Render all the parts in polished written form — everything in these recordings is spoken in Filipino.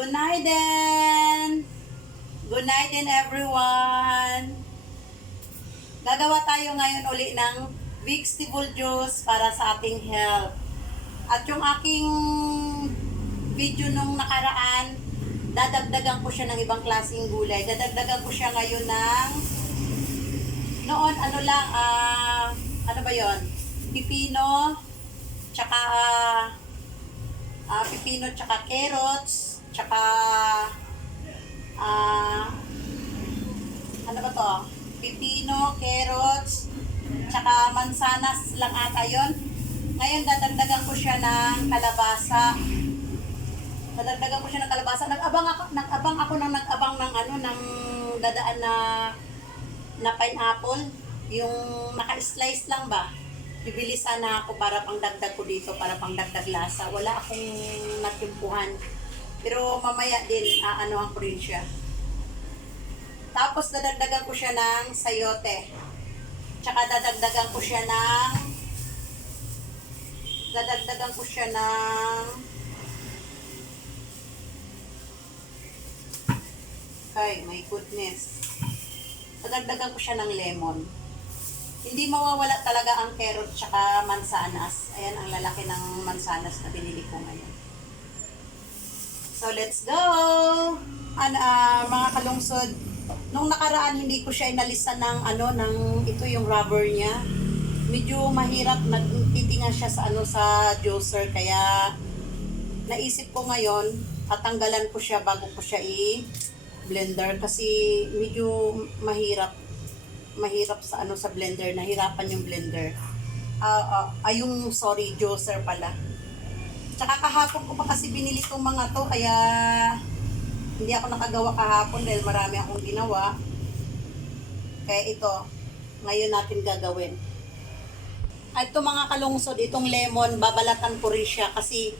Good night then! Good night din everyone! Gagawa tayo ngayon uli ng vegetable juice para sa ating health. At yung aking video nung nakaraan, dadagdagan ko siya ng ibang klaseng gulay. Dadagdagan ko siya ngayon ng noon ano ba yon? Pipino, tsaka carrots, tsaka ano ba to? Pipino, carrots, tsaka mansanas lang ata yon. Ngayon dadagdagan ko siya ng kalabasa. Nag-abang ako ng dadaan na pineapple, yung naka-slice lang ba? Bibili sana ako para pangdagdag ko dito, para pangdagdag lasa. Wala akong natimpuhan. Pero mamaya din, aanohan ko rin siya. Tapos dadagdagan ko siya ng sayote. Tsaka dadagdagan ko siya ng ay, my goodness. Dadagdagan ko siya ng lemon. Hindi mawawala talaga ang carrot tsaka mansanas. Ayan ang lalaki ng mansanas na binili ko ngayon. So, let's go! Mga kalungsod, nung nakaraan hindi ko siya inalisan ng ito yung rubber niya. Medyo mahirap, nagtitinga siya sa juicer, kaya naisip ko ngayon, tatanggalan ko siya bago ko siya i-blender kasi medyo mahirap sa blender, nahirapan yung blender. Juicer pala. Tsaka kahapon ko pa kasi binili tong mga to, kaya hindi ako nakagawa kahapon dahil marami akong ginawa. Kaya ito, ngayon natin gagawin. At ito mga kalungsod, itong lemon, babalatan ko rin siya kasi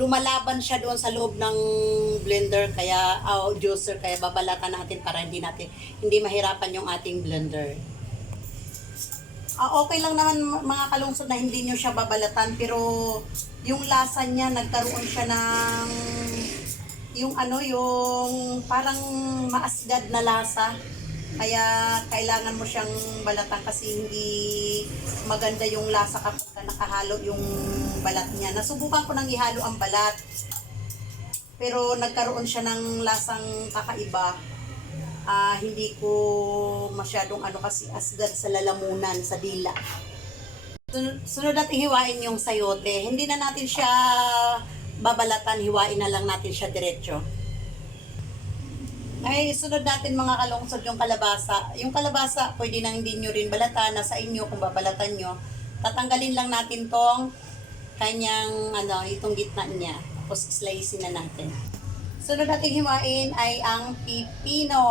lumalaban siya doon sa loob ng blender, kaya juicer, kaya babalatan natin para hindi mahirapan yung ating blender. Okay lang naman mga kalungsod na hindi nyo siya babalatan, pero yung lasa niya, nagkaroon siya ng yung parang maasgad na lasa. Kaya kailangan mo siyang balatan kasi hindi maganda yung lasa kapag nakahalo yung balat niya. Nasubukan ko nang ihalo ang balat, pero nagkaroon siya ng lasang kakaiba. Hindi ko masyadong kasi asgad sa lalamunan, sa dila. Sunod natin hiwain yung sayote. Hindi na natin siya babalatan, hiwain na lang natin siya diretso. Ay, sunod natin mga kalungsod yung kalabasa. Yung kalabasa, pwede nang hindi nyo rin balatan, nasa inyo kung babalatan nyo. Tatanggalin lang natin tong kanyang, itong gitna niya. Tapos slicein na natin. Sunod natin hiwain ay ang pipino.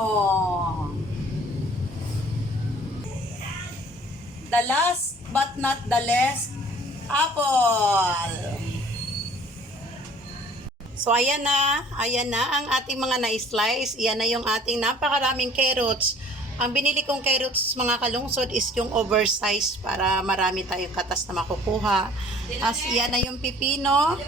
The last but not the least, apple. So, ayan na ang ating mga na-slice. Ayan na yung ating napakaraming carrots. Ang binili kong carrots, mga kalungsod, is yung oversized para marami tayong katas na makukuha. As ayan na yung pipino.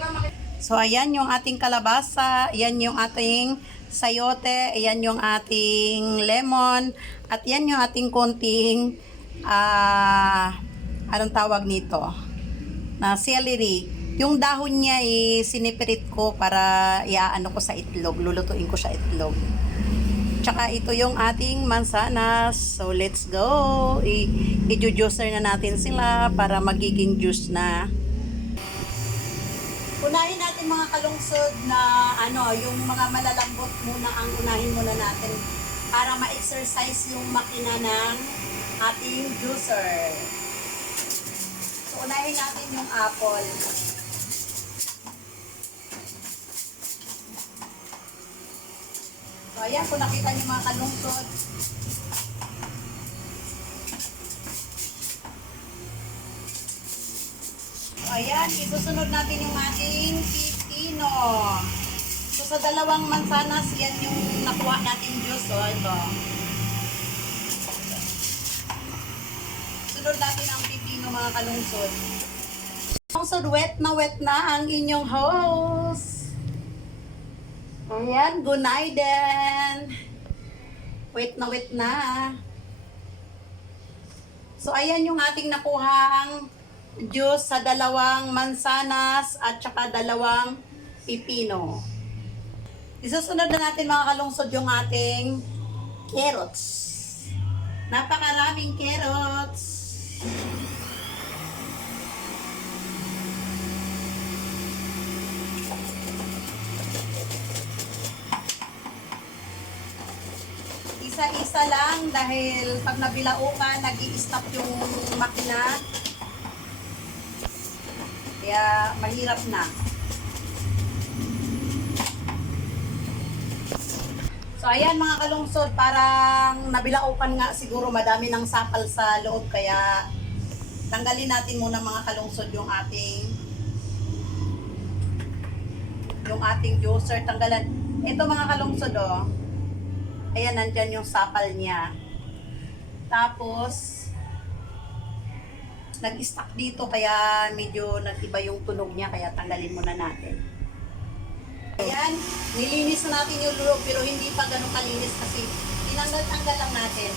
So, ayan yung ating kalabasa. Ayan yung ating sayote. Ayan yung ating lemon. At ayan yung ating konting, anong tawag nito? Na celery. Yung dahon niya sinipirit ko para iaano ko sa itlog, lulutuin ko sa itlog. Tsaka ito yung ating mansanas. So let's go. I-juicer na natin sila para magiging juice na. Unahin natin mga kalungsod na yung mga malalambot muna ang unahin muna natin para ma-exercise yung makina ng ating juicer. So unahin natin yung apple. So, ayan, kung nakita niyo mga kalungsod. So, ayan, isusunod natin yung ating pipino. So, sa dalawang mansanas, yan yung nakuha natin juice. So, ito. Sunod natin ang pipino mga kalungsod. Kalungsod, wet na ang inyong host. Ayan, gunaiden. Wait na. So, ayan yung ating nakuhang juice sa dalawang mansanas at saka dalawang pipino. Isusunod na natin mga kalungsod yung ating carrots. Napakaraming carrots. Isa-isa lang dahil pag nabilaukan, nag-i-stop yung makina. Kaya mahirap na. So ayan mga kalungsod, parang nabilaukan nga siguro, madami ng sapal sa loob. Kaya tanggalin natin muna mga kalungsod yung ating juicer. Tanggalan. Ito mga kalungsod oh. Ayan, nandyan yung sapal niya. Tapos, nag-stuck dito kaya medyo nag-iba yung tunog niya kaya tanggalin muna natin. Ayan, nilinis na natin yung loob pero hindi pa ganun kalinis kasi tinanggal-tanggal lang natin.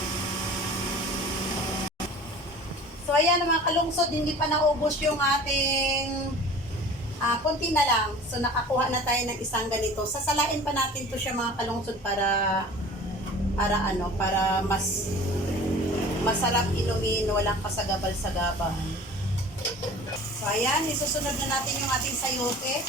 So ayan mga kalungsod, hindi pa naubos yung ating konti na lang. So nakakuha na tayo ng isang ganito. Sasalain pa natin to siya mga kalungsod para mas masarap inumin, walang kasagabal-sagabal. So ayan, isusunod na natin yung ating sayote.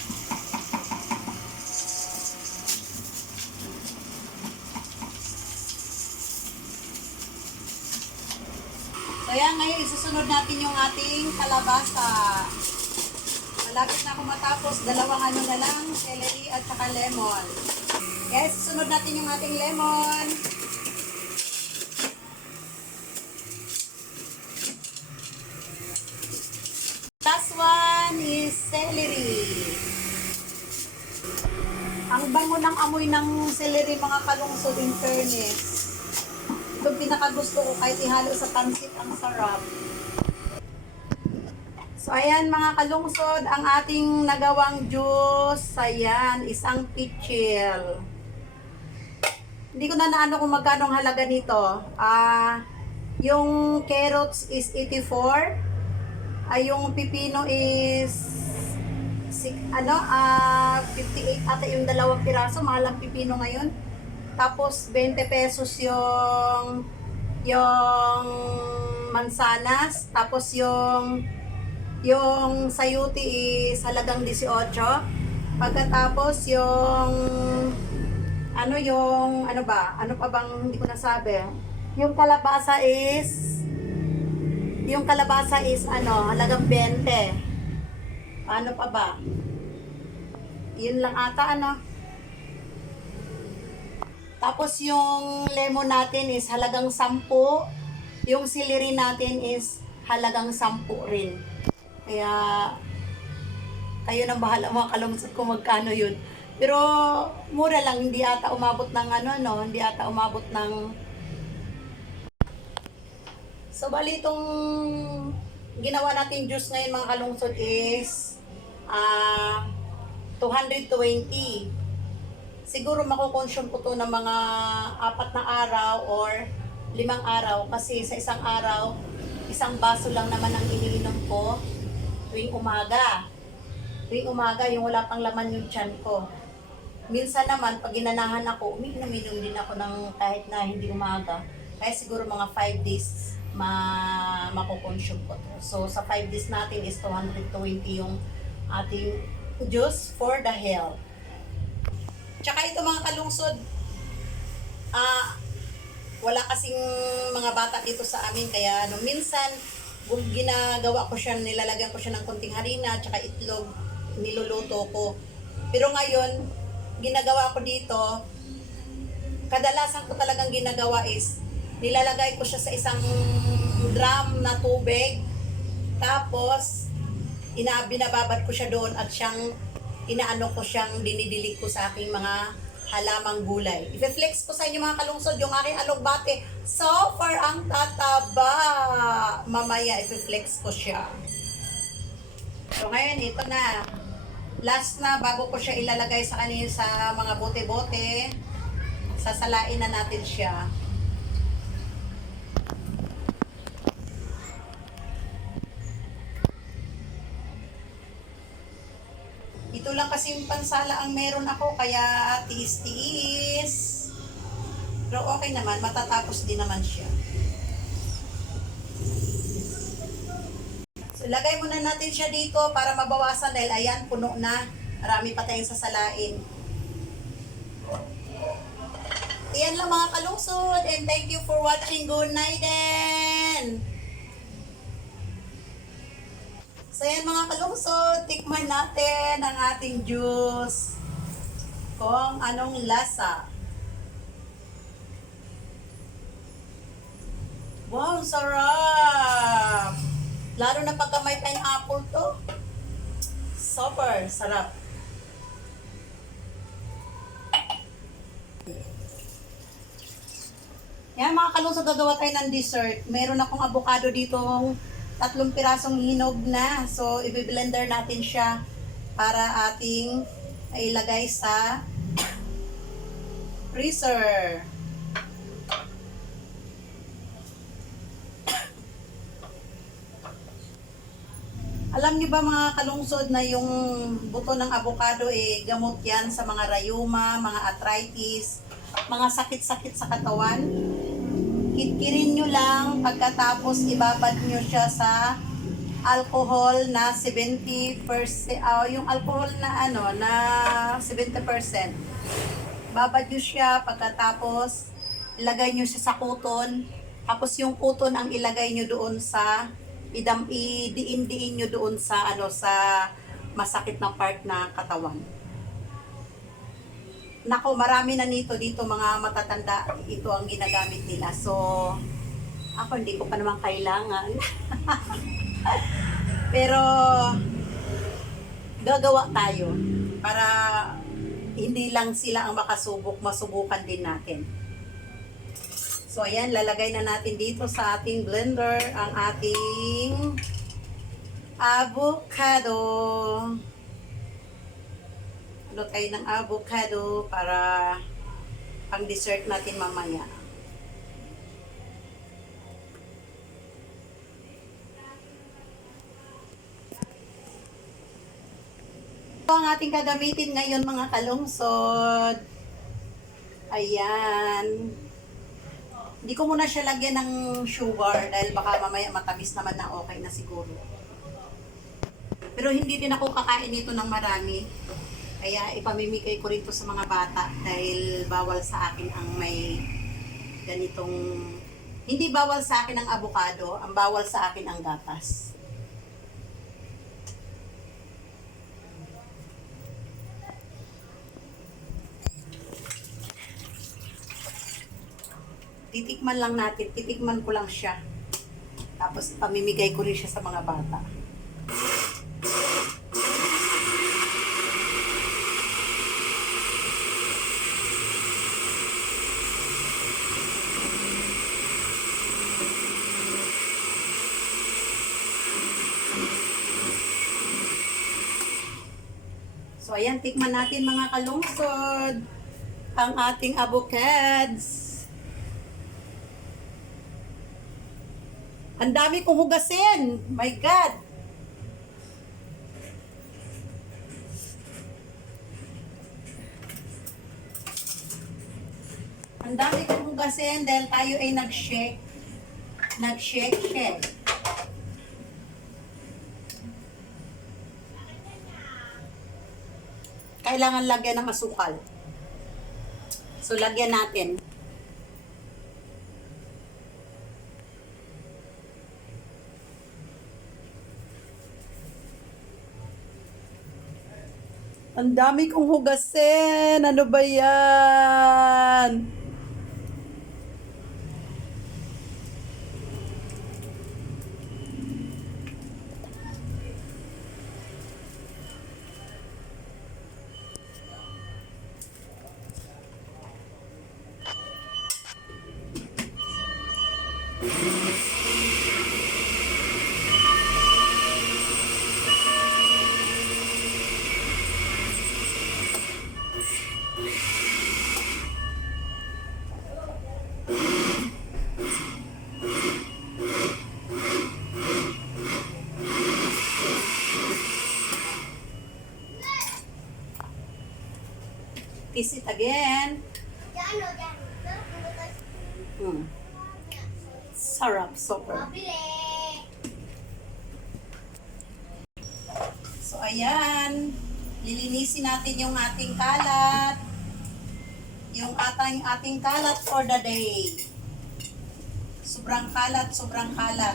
So ayan, ngayon isusunod natin yung ating kalabasa. Malapit na ako matapos, dalawang na lang, celery at saka lemon. Kaya isusunod natin yung ating lemon. Last one is celery. Ang bango ng amoy ng celery mga kalungsod, in fairness. Ito pinakagusto ko kahit ihalo sa pansit, ang sarap. So ayan mga kalungsod, ang ating nagawang juice, ayan, isang pichil. Hindi ko na naano kung magkano ang halaga nito. Yung carrots is 84. Yung pipino is 58 ata yung dalawang piraso, mahal ang pipino ngayon. Tapos 20 pesos yung mansanas, tapos yung sayuti is halagang 18. Pagkatapos ano pa bang hindi ko nasabi. Yung kalabasa is halagang 20. Ano pa ba? Yun lang ata Tapos yung lemon natin is halagang 10. Yung celery natin is halagang 10 rin. Kaya kayo nang bahala mga kalungsod kung magkano yun. Pero mura lang, hindi ata umabot ng hindi ata umabot ng. So bali itong ginawa natin juice ngayon mga kalungsod is 220. Siguro makukonsume ko to ng mga 4 na araw or 5 araw kasi sa isang araw, isang baso lang naman ang iniinom ko tuwing umaga. Tuwing umaga, yung wala pang laman yung tiyan ko. Minsan naman, pag ginanahan ako, umiinom din ako ng kahit na hindi umaga. Kaya siguro mga 5 days makukonsume ko to. So, sa 5 days natin is 220 yung ating juice for the health. Tsaka ito mga kalungsod, wala kasing mga bata dito sa amin, kaya minsan ginagawa ko siya, nilalagyan ko siya ng konting harina, tsaka itlog, niluluto ko. Pero ngayon, ginagawa ko dito, kadalasan ko talagang ginagawa is, nilalagay ko siya sa isang drum na tubig, tapos, binababad ko siya doon at ko siyang dinidilig ko sa aking mga halamang gulay. I-flex ko sa inyo mga kalungsod yung aking alugbate. So far ang tataba. Mamaya i-flex ko siya. So ngayon ito na. Last na, bago ko siya ilalagay sa kanil sa mga bote-bote, sasalain na natin siya. Ito lang kasi yung pansala ang meron ako, kaya tiis-tiis. Pero okay naman, matatapos din naman siya. So, lagay muna natin siya dito para mabawasan dahil ayan, puno na. Marami pa tayong sasalain. Ayan lang mga kalungsod, and thank you for watching. Good night then! So ayan mga kalungsod, tikman natin ang ating juice. Kung anong lasa. Wow, sarap! Lalo na pagka may pineapple to. Super sarap. Yan mga kalungsod, gagawa tayo ng dessert. Meron akong avocado ditong 3 pirasong hinog na. So, i-blender natin siya para ating ilagay sa freezer. Alam niyo ba mga kalungsod na yung buto ng avocado gamot yan sa mga rayuma, mga arthritis, mga sakit-sakit sa katawan? Kitkirin nyo lang, pagkatapos ibabad nyo siya sa alcohol na 70%, yung alcohol na na 70%. Babad nyo siya, pagkatapos ilagay nyo siya sa kuton, tapos yung kuton ang ilagay nyo doon sa, idiin-diin nyo doon sa, sa masakit na part na katawan. Nako, marami na dito mga matatanda, ito ang ginagamit nila. So, ako hindi ko pa naman kailangan. Pero, gagawa tayo para hindi lang sila ang masubukan din natin. So, ayan, lalagay na natin dito sa ating blender ang ating avocado. Tayo ng avocado para pang dessert natin mamaya. Ito ang ating gagamitin ngayon mga kalungsod. Ayan. Hindi ko muna siya lagyan ng sugar dahil baka mamaya matamis naman na okay na siguro. Pero hindi din ako kakain nito ng marami. Kaya ipamimigay ko rin to sa mga bata dahil bawal sa akin ang may ganitong, hindi bawal sa akin ang avocado, ang bawal sa akin ang gatas. Titikman lang natin, titikman ko lang siya. Tapos ipamimigay ko rin siya sa mga bata. So, ayan, tikman natin mga kalungsod ang ating avocados. Ang dami kong hugasin. My God! Ang dami kong hugasin dahil tayo ay nag-shake. Nag-shake. Kailangan lagyan ng asukal. So, lagyan natin. Ang dami kong hugasin. Ano ba yan? Kiss it again. Sarap, super. So, ayan. Lilinisin natin yung ating kalat. Yung ating kalat for the day. Sobrang kalat, sobrang kalat.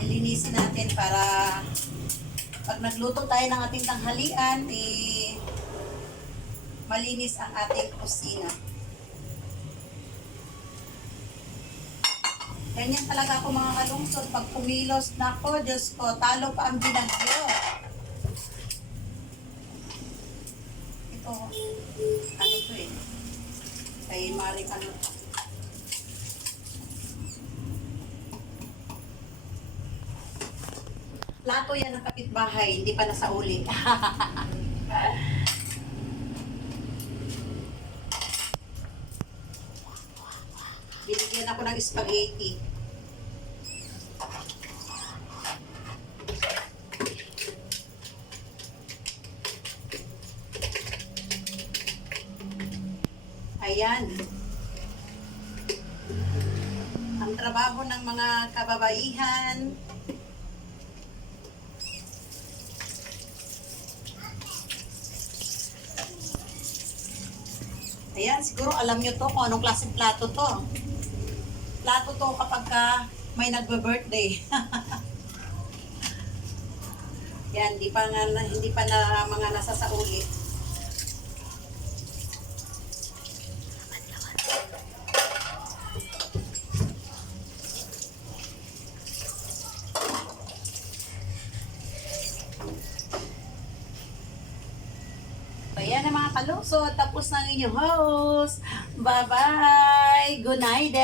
Lilinisin natin para pag nagluto tayo ng ating tanghalian, malinis ang ating kusina. Ganyan talaga ako mga kalungsod. Pag kumilos na ako, Diyos ko, talo pa ang binagyo. Ito, ano to eh. Kay Maring ano. Plato yan ng kapitbahay, hindi pa nasa uli. Binigyan ako ng spaghetti. Ayan. Ang trabaho ng mga kababaihan. Ayan, siguro alam nyo to kung anong klaseng plato to. Plato to kapag may nagbe-birthday. Yan, hindi pa na mga nasa sa uli. Ayan na mga kalungsod, tapos na ang inyong host. Bye-bye! Good night!